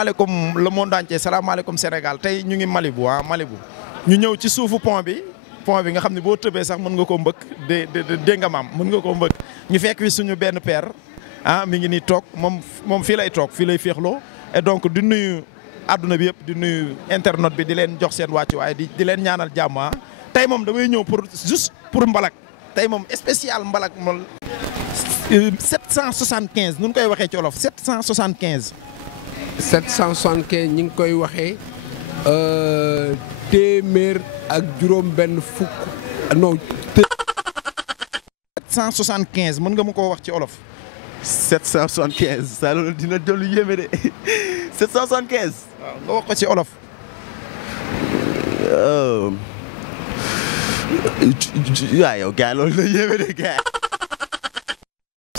salaamaaleykum le monde entier salaamaaleykum Sénégal tey ñu ngi Malibu Malibu ñu ñëw ci suufu pont bi nga xam ne boo tëbee sax mën nga koo mbëkk dégg nga maam mën nga koo mbëkk ñu fekk fi suñu benn père mi ngi nii toog moom fii lay toog fii lay féexloo et donc di nuyu adduna bi yëpp di nuyu internet bi di leen jox seen wàccuwaay di leen ñaanal jàmm tey moom damay ñëw juste pour mbalak tey moom spécial mbalak moom 775 nu ñu koy waxee ci wolof 775. 775 ñi ngi koy waxee téeméer ak juróom benn fukk non. 775 mën nga ma koo wax ci wolof. 775 ça loolu dina dolli yéeme de 775. waaw nga wax ko ci wolof. waaw yow gars loolu dina yéeme de gars.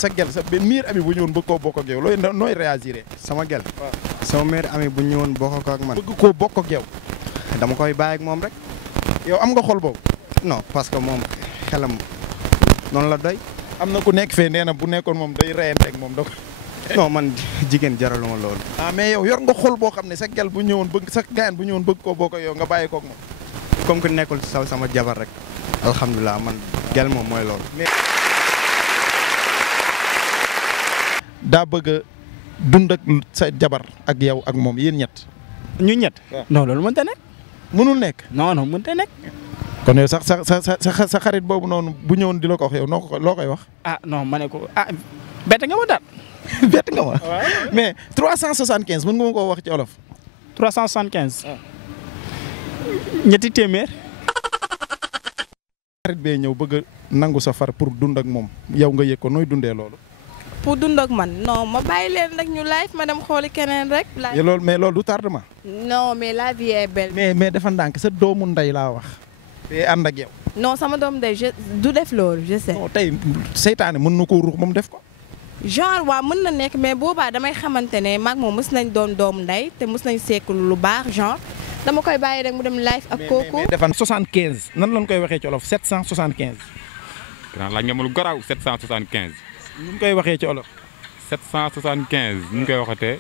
sa gel sa miir ami bu ñëwoon bëgg koo bokk ak yow looy nooy réagir. sama gel. waaw sama mère ami bu ñëwoon bokk ak man. bëgg koo bokk ak yow. dama koy bàyyi ak moom rek. yow am nga xol boobu. non parce que moom xelam noonu la doy. am na ku nekk fee nee na bu nekkoon moom day reyante ak moom non man jigéen jaraluma loolu. mais yow yor nga xol boo xam ne sa gel bu ñëwoon bëgg sa gaayan bu ñëwoon bëgg koo bokk ak yow nga bàyyi koog moom. comme que nekkul sama jabar rek. alhamdulilah man gel moom mooy loolu. daa bëgg a dund ak sa jabar ak yow ak moom yéen ñett. ñu ñett. waaw non loolu mënta nekk. mënul nekk. non mënta nekk. kon yow sax sa xarit boobu noonu bu ñëwoon di la ko wax yow loo koy wax. non ma ne ko bett nga ma daal. bett nga ma. mais 375 mën nga ma koo wax ci olof. 375. ñetti téeméer. xarit bee ñëw bëgg a nangu sa far pour dund ak moom yow nga yëg ko nooy dundee loolu. pour dund ak man non ma bàyyi leen rek ñu live ma dem xooli keneen rek. loolu mais loolu du tardement. non mais la vie est belle. mais dafa ndànk sa doomu ndey laa wax. te ànd ak yow. non sama doom ndey du def loolu je sais. non tey seytaane mën na koo ruux moom def ko. genre waa mën na nekk mais boobaa damay xamante ne maag moom mës nañ doon doomu ndey te mës nañ seeklu lu baax genre dama koy bàyyi rek mu dem live ak kooku. mais dafa 75 nan lañ koy waxee ci olof 775. grand laaj nga ma lu garaaw 775. nu ñu koy waxee ci olof. 775 nu ñu koy waxatee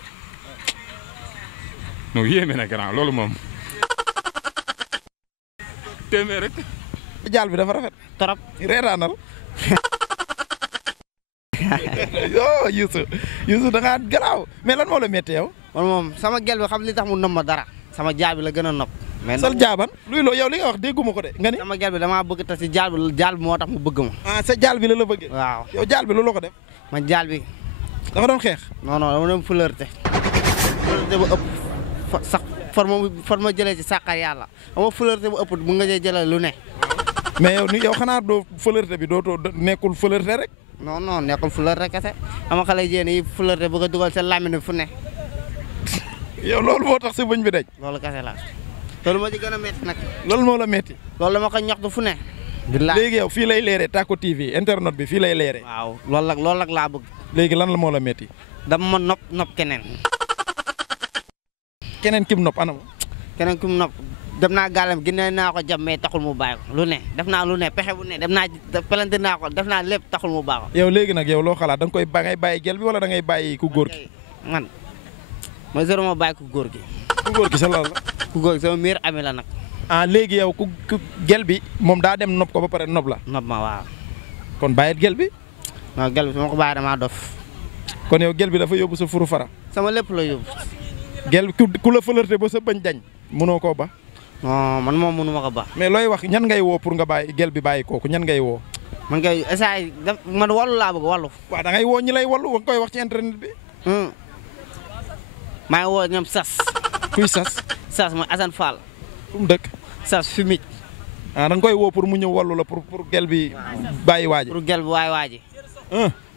non yéeme na grand loolu moom. téeméer rek. jaal bi dafa rafet. trop reetaanal. Youssou da ngaa garaaw mais lan moo la métti yow. man moom sama gel bi xam li tax mu nopp ma dara sama jaal bi la gën a nopp. mais sal jaaban luy loo yow li nga wax dégguma ko de nga ni. sama gel bi damaa bëgg te si jaal bi moo tax mu bëgg ma. sa jaal bi la bëggee. waaw yow jaal bi loolu ko def. man jaal bi. dafa doon xeex. non dama doon flirté. flirté bu ëpp sax for ma jëlee ci sàqar yàlla ama flirté bu ëpp bu nga jëlee lu ne. mais yow xanaa doo flirté bi dootoo nekkul flirté rek. non nekkul flirté kese ama xale jigéen yi flirté bëgg a dugal seen lamine fu ne. yow loolu moo tax sa bëñ bi daj. loolu kese la loolu moo ci gën a métti nag. loolu moo la métti. loolu dama ko ñoxtu fu ne. léegi yow fii lay leeree Tacko TV internet bi fii lay leeree. waaw loolu nag laa bëgg. léegi lan la moo la métti. dama ma nopp keneen. keneen kim nopp anam. keneen kim nopp dem naa gàllam ginnaaw naa ko jam mais taxul mu bàyyi ko lu ne def naa lu ne pexe bu ne dem naa pelante naa ko def naa lépp taxul mu bàyyi ko. yow léegi nag yow loo xalaat da nga koy ngay bàyyi gel bi wala da ngay bàyyi ku góor gi. man ma zéro ma bàyyi ku góor gi. ku góor gi sa lan la. ku góor gi sama meilleur ami la nag. léegi yow ku gel bi moom daa dem nopp ko ba pare nopp la. nopp ma waaw. kon bàyyit gel bi. non gel bi su ma ko bàyyi damaa dof. kon yow gel bi dafa yóbbu sa furu fara. sama lépp la yóbbu. gel ku la flirté ba sa bañ dañ mënoo koo ba. non man moom mënu ma ko ba. mais looy wax ñan ngay woo pour nga bàyyi gel bi bàyyi kooku ñan ngay woo. man kay essai man wallu laa bëgg wallu. waaw da ngay woo ñi lay wallu nga koy wax ci internet bi. maa ngi woo ñoom sas. kuy sas. sas mooy Assane Fall. fu mu dëkk. sas fi mic. da nga koy woo pour mu ñëw wallu la pour gel bi bàyyi waaji. pour gel bi waaji.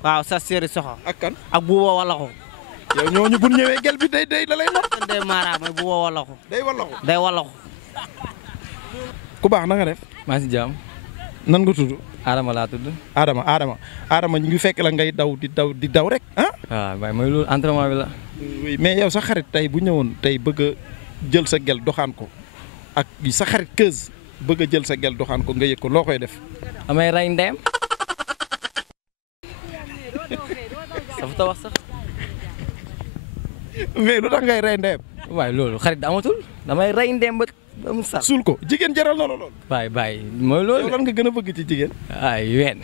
waaw sas séeri soxo. ak kan ak buuba walaxu. yow ñooñu bu ñëwee gel bi day da lay nopp. day maaraam mooy buuba walaxu. day walaxu. ku baax na nga def. maa ngi si jàmm. nan nga tudd. Adama laa tudd. Adama ñu ngi fekk la ngay di daw rek waaw waaye mooy loolu entraînement bi la. oui mais yow sa xarit tey bu ñëwoon tey bëgg a jël sa gel doxaan ko ak sa xarit keuse bëgg a jël sa gel doxaan ko nga yëg ko loo koy def. amay rey ndeyam. safu ta wax sax. mais lu tax ngay rey ndeyam. waaye loolu xarit amatul damay rey ndem ba mu sal. suul ko jigéen jaral na la lool. waay mooy loolu yow lan nga gën a bëgg ci jigéen. ay ween.